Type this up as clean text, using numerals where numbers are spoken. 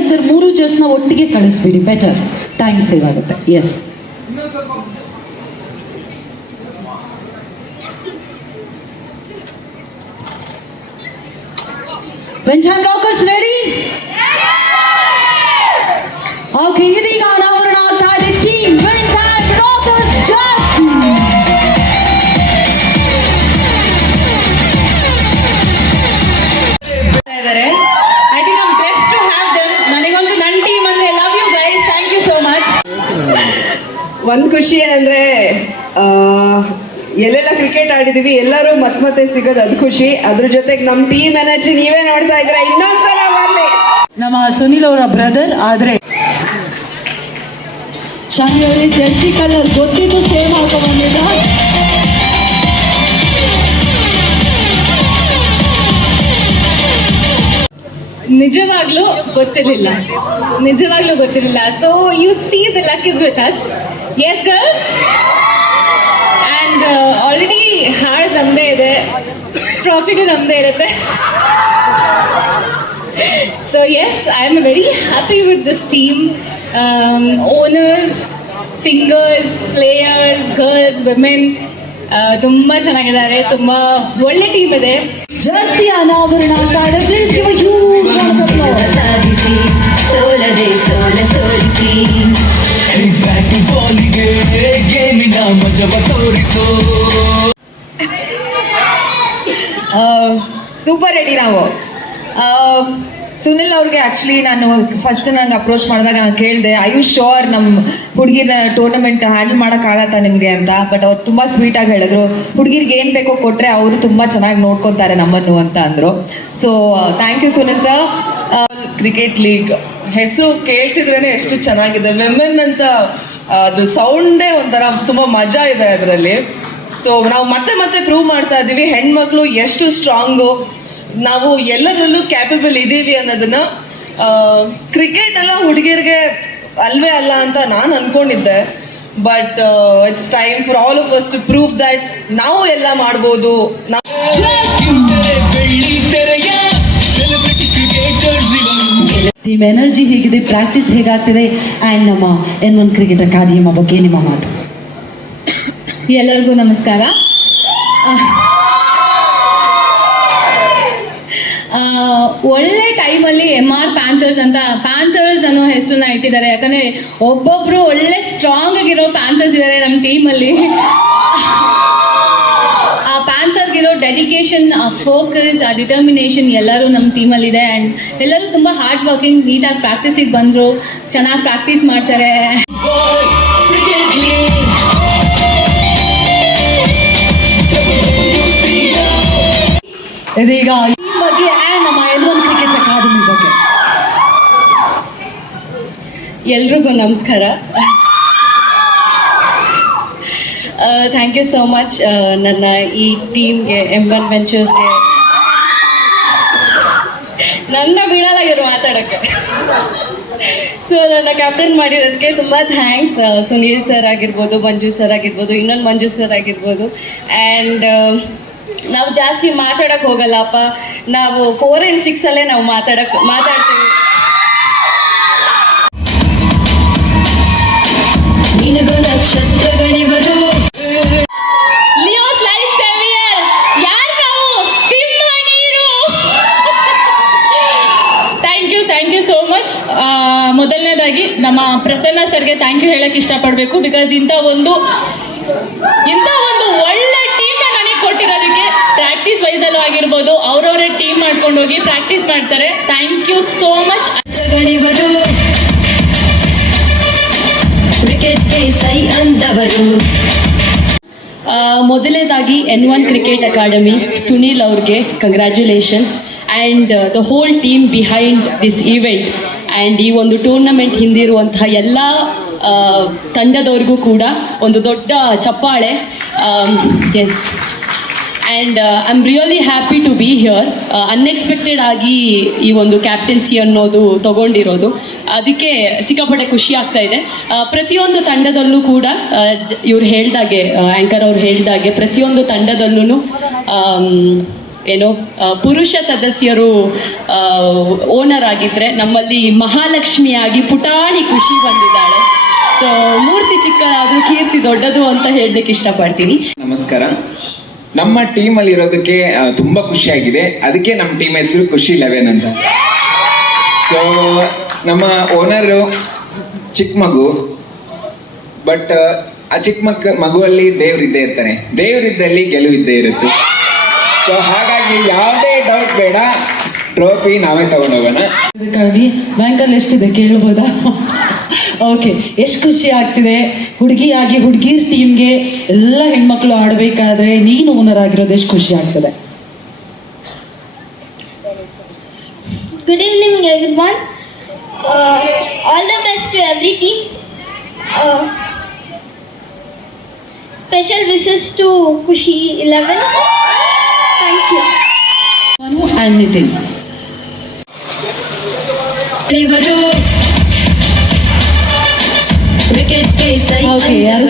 Yes sir, 3 ಜಸ್ನ ಒಟ್ಟಿಗೆ ಕಳಿಸ್ಬಿಡಿ, ಬೆಟರ್, ಟೈಮ್ ಸೇವ್ ಆಗುತ್ತೆ. Yes Benzon rockers ready? Okay, ಇದೀಗ ಅನಾವರಣ ಆಗ್ತಾ ಇದೆ ಟೀಮ್ ಬೆಂಜಾನ್ ರಾಕರ್ಸ್ ಜಾಸ್ತಿ. I think I'm blessed to have them. ನನಗಂತೂ ನನ್ನ ಟೀಮ್ ಅಂದ್ರೆ love you guys, thank you so much. ಒಂದು ಖುಷಿ ಏನಂದ್ರೆ ಎಲ್ಲೆಲ್ಲ ಕ್ರಿಕೆಟ್ ಆಡಿದೀವಿ ಎಲ್ಲರೂ ಮತ್ತೆ ಸಿಗೋದು, ಅದು ಖುಷಿ. ಅದ್ರ ಜೊತೆಗೆ ನಮ್ಮ ಟೀಮ್ ಎನರ್ಜಿ ನೀವೇ ನೋಡ್ತಾ ಇದ್ರ, ಇನ್ನೊಂದ್ಸಲ ಬರ್ಲಿ. ನಮ್ಮ ಸುನಿಲ್ ಅವರ ಬ್ರದರ್, ಆದ್ರೆ ಶಾನಿ ಅವರೇ ಜರ್ಸಿ ಕಲರ್ ಗೊತ್ತಿದ್ದು ಸೇಮ್ ಹಾಕೋ ಬಂದಿದ್ದ. ನಿಜವಾಗ್ಲೂ ಗೊತ್ತಿರಲಿಲ್ಲ. So you see the luck is with us. Yes girls, and already ಹಾಡು ನಮ್ಮದೇ ಇದೆ, ಟ್ರಾಫಿಗೂ ನಮ್ಮದೇ ಇರುತ್ತೆ. So yes, I am very happy with this team. Owners, singers, players, girls, women ತುಂಬ ಚೆನ್ನಾಗಿದ್ದಾರೆ. ತುಂಬ ಒಳ್ಳೆ ಟೀಮ್ ಇದೆ. ಜರ್ಸಿ ಅನಾವರಣ ಆಗ್ತಾ ಇದೆ. Please give a huge round of applause. ಸೋಲದೆ ಸೋಲಿಸಿ ಬ್ಯಾಟಿಂಗ್ ಬಾಲಿಗೆ ಗೇಮಿನ ಮಜವ ತೋರಿಸೋ. ಸೂಪರ್ ರೆಡಿ ನಾವು. ಸುನಿಲ್ ಅವ್ರಿಗೆ ಆ್ಯಕ್ಚುಲಿ ನಾನು ಫಸ್ಟ್ ನಂಗೆ ಅಪ್ರೋಚ್ ಮಾಡಿದಾಗ ನಾನು ಕೇಳಿದೆ, ಐ ಯು ಶೋರ್ ನಮ್ಮ ಹುಡುಗಿನ ಟೂರ್ನಮೆಂಟ್ ಹ್ಯಾಂಡಲ್ ಮಾಡೋಕ್ಕಾಗತ್ತಾ ನಿಮಗೆ ಅಂತ. ಬಟ್ ಅವ್ರು ತುಂಬ ಸ್ವೀಟಾಗಿ ಹೇಳಿದ್ರು, ಹುಡುಗಿರಿಗೆ ಏನು ಬೇಕೋ ಕೊಟ್ಟರೆ ಅವರು ತುಂಬ ಚೆನ್ನಾಗಿ ನೋಡ್ಕೊತಾರೆ ನಮ್ಮನ್ನು ಅಂತ ಅಂದರು. So thank you Sunil sir. Cricket league ಹೆಸರು ಕೇಳ್ತಿದ್ರೇನೆ ಎಷ್ಟು ಚೆನ್ನಾಗಿದೆ. ವಿಮೆನ್ ಅಂತ ಅದು ಸೌಂಡೇ ಒಂಥರ ತುಂಬ ಮಜಾ ಇದೆ ಅದರಲ್ಲಿ. ಸೊ ನಾವು ಮತ್ತೆ ಪ್ರೂವ್ ಮಾಡ್ತಾ ಇದ್ದೀವಿ ಹೆಣ್ಮಕ್ಳು ಎಷ್ಟು ಸ್ಟ್ರಾಂಗು, ನಾವು ಎಲ್ಲರಲ್ಲೂ ಕ್ಯಾಪಬಲ್ ಇದ್ದೀವಿ ಅನ್ನೋದನ್ನ. ಕ್ರಿಕೆಟ್ ಎಲ್ಲ ಹುಡುಗಿಯರಿಗೆ ಅಲ್ವೇ ಅಲ್ಲ ಅಂತ ನಾನು ಅನ್ಕೊಂಡಿದ್ದೆ. But it's time for all of us to prove that ನಾವು ಎಲ್ಲ ಮಾಡ್ಬೋದು. ಟೀಮ್ ಎನರ್ಜಿ ಹೇಗಿದೆ, ಪ್ರಾಕ್ಟೀಸ್ ಹೇಗಾಗ್ತಿದೆ, ಆ್ಯಂಡ್ ನಮ್ಮ N1 ಕ್ರಿಕೆಟ್ ಅಕಾಡೆಮಿ ಬಗ್ಗೆ ನಿಮ್ಮ ಮಾತು. ಎಲ್ಲರಿಗೂ ನಮಸ್ಕಾರ. ಒಳ್ಳೆ ಟೈಮಲ್ಲಿ MR ಪ್ಯಾಂಥರ್ಸ್ ಅಂತ ಪ್ಯಾಂಥರ್ಸ್ ಅನ್ನೋ ಹೆಸರನ್ನ ಇಟ್ಟಿದ್ದಾರೆ. ಯಾಕಂದರೆ ಒಬ್ಬೊಬ್ಬರು ಒಳ್ಳೆ ಸ್ಟ್ರಾಂಗ್ ಆಗಿರೋ ಪ್ಯಾಂಥರ್ಸ್ ಇದ್ದಾರೆ ನಮ್ಮ ಟೀಮಲ್ಲಿ. ಆ ಪ್ಯಾಂಥರ್ಗಿರೋ ಡೆಡಿಕೇಶನ್, ಆ ಫೋಕಸ್, ಆ ಡಿಟರ್ಮಿನೇಷನ್ ಎಲ್ಲರೂ ನಮ್ಮ ಟೀಮಲ್ಲಿದೆ. ಆ್ಯಂಡ್ ಎಲ್ಲರೂ ತುಂಬ ಹಾರ್ಡ್ ವರ್ಕಿಂಗ್, ನೀಟಾಗಿ ಪ್ರಾಕ್ಟೀಸಿಗೆ ಬಂದರು, ಚೆನ್ನಾಗಿ ಪ್ರಾಕ್ಟೀಸ್ ಮಾಡ್ತಾರೆ. ಇದೀಗ ಈ ಬಗ್ಗೆ ನಮ್ಮ N1 ಕ್ರಿಕೆಟ್ ಅಕಾಡೆಮಿ ಬಗ್ಗೆ. ಎಲ್ರಿಗೂ ನಮಸ್ಕಾರ. ಥ್ಯಾಂಕ್ ಯು ಸೋ ಮಚ್ ನನ್ನ ಈ ಟೀಮ್ಗೆ, M1 ವೆಂಚರ್ಸ್ಗೆ. ನನ್ನ ಬಿಡಲಾಗಿರು ಮಾತಾಡೋಕ್ಕೆ. ಸೊ ನನ್ನ ಕ್ಯಾಪ್ಟನ್ ಮಾಡಿರೋದಕ್ಕೆ ತುಂಬ ಥ್ಯಾಂಕ್ಸ್. ಸುನೀಲ್ ಸರ್ ಆಗಿರ್ಬೋದು, ಮಂಜು ಸರ್ ಆಗಿರ್ಬೋದು, ಇನ್ನೊಂದು ಮಂಜು ಸರ್ ಆಗಿರ್ಬೋದು. ಆ್ಯಂಡ್ ನಾವು ಜಾಸ್ತಿ ಮಾತಾಡಕ್ಕೆ ಹೋಗಲ್ಲಪ್ಪ, ನಾವು 4 and 6 ಅಲ್ಲೇ ನಾವು ಮಾತಾಡ್ತೀವಿ. ನಕ್ಷತ್ರಗಳಿವರು ಲಿಯೋಸ್ ಲೈಫ್ ಸೇವಿಯರ್, ಯಾರು ನಾವು? ಸಿಂಹ ನೀರು. Thank you so much. ಮೊದಲನೇದಾಗಿ ನಮ್ಮ ಪ್ರಸನ್ನ ಸರ್ಗೆ ಥ್ಯಾಂಕ್ ಯು ಹೇಳಕ್ಕೆ ಇಷ್ಟಪಡಬೇಕು. ಬಿಕಾಸ್ ಇಂಥ ಒಂದು ಒಳ್ಳೆ ಟೀಮ್ನ ನನಗೆ ಕೊಟ್ಟಿರೋದಕ್ಕೆ, ಪ್ರಾಕ್ಟೀಸ್ ವೈಸಲ್ಲೂ ಆಗಿರ್ಬೋದು, ಅವ್ರವರೇ ಟೀಮ್ ಮಾಡ್ಕೊಂಡು ಹೋಗಿ ಪ್ರಾಕ್ಟೀಸ್ ಮಾಡ್ತಾರೆ. Thank you so much. ಕ್ರಿಕೆಟ್ಗೆ ಸೈ ಅಂದವರು. ಮೊದಲನೇದಾಗಿ N1 ಕ್ರಿಕೆಟ್ ಅಕಾಡೆಮಿ ಸುನೀಲ್ ಅವ್ರಿಗೆ congratulations, and the whole team behind this event, and ಈ ಒಂದು ಟೂರ್ನಮೆಂಟ್ ಹಿಂದಿರುವಂತಹ ಎಲ್ಲ ತಂಡದವ್ರಿಗೂ ಕೂಡ ಒಂದು ದೊಡ್ಡ ಚಪ್ಪಾಳೆ. Yes, and I am really happy to be here. Unexpected ಆಗಿ ಈ ಒಂದು ಕ್ಯಾಪ್ಟನ್ಸಿ ಅನ್ನೋದು ತಗೊಂಡಿರೋದು, ಅದಕ್ಕೆ ಸಿಕ್ಕಾಪಟ್ಟೆ ಖುಷಿ ಆಗ್ತಾ ಇದೆ. ಪ್ರತಿಯೊಂದು ತಂಡದಲ್ಲೂ ಕೂಡ ಇವ್ರು ಹೇಳ್ದಾಗೆ, ಆ್ಯಂಕರ್ ಅವ್ರು ಹೇಳ್ದಾಗೆ, ಪ್ರತಿಯೊಂದು ತಂಡದಲ್ಲೂ ಏನೋ ಪುರುಷ ಸದಸ್ಯರು ಓನರ್ ಆಗಿದ್ರೆ ನಮ್ಮಲ್ಲಿ ಮಹಾಲಕ್ಷ್ಮಿಯಾಗಿ ಪುಟಾಣಿ ಖುಷಿ ಬಂದಿದ್ದಾಳೆ. ಸೊ ಮೂರ್ತಿ ಚಿಕ್ಕದಾದ್ರೂ ಕೀರ್ತಿ ದೊಡ್ಡದು ಅಂತ ಹೇಳಲಿಕ್ಕೆ ಇಷ್ಟಪಡ್ತೀನಿ. ನಮಸ್ಕಾರ. ನಮ್ಮ ಟೀಮ್ ಅಲ್ಲಿ ಇರೋದಕ್ಕೆ ತುಂಬಾ ಖುಷಿಯಾಗಿದೆ. ಅದಕ್ಕೆ ನಮ್ಮ ಟೀಮ್ ಹೆಸರು ಖುಷಿ 11 ಅಂತ. ಸೊ ನಮ್ಮ ಓನರು ಚಿಕ್ಕ ಮಗು, ಬಟ್ ಆ ಚಿಕ್ಕ ಮಗುವಲ್ಲಿ ದೇವ್ರಿದ್ದೇ ಇರ್ತಾನೆ. ದೇವ್ರಿದ್ದಲ್ಲಿ ಗೆಲುವಿದ್ದೇ ಇರುತ್ತೆ. ಸೊ ಹಾಗಾಗಿ ಯಾವುದೇ ಡೌಟ್ ಬೇಡ, ಟ್ರೋಫಿ ನಾವೇ ತಗೊಂಡೋಗೋಣ. ಅದಕ್ಕಾಗಿ ಬ್ಯಾಂಕಲ್ಲಿ ಎಷ್ಟಿದೆ ಕೇಳ್ಬೋದಾ? ಓಕೆ, ಎಷ್ಟು ಖುಷಿ ಆಗ್ತಿದೆ ಹುಡುಗಿಯಾಗಿ ಹುಡುಗಿರ್ ಟೀಮ್ಗೆ ಎಲ್ಲ ಹೆಣ್ಮಕ್ಳು ಆಡ್ಬೇಕಾದ್ರೆ ನೀನು ಓನರ್ ಆಗಿರೋದು ಎಷ್ಟು ಖುಷಿ ಆಗ್ತದೆ. Good evening, everyone. All the best to every team. Special wishes to Kushi 11. Thank you. Manu and Nitin. ಇವರು ಕ್ರಿಕೆಟ್ಗೆ ಸೈ Okay, ಯಾರು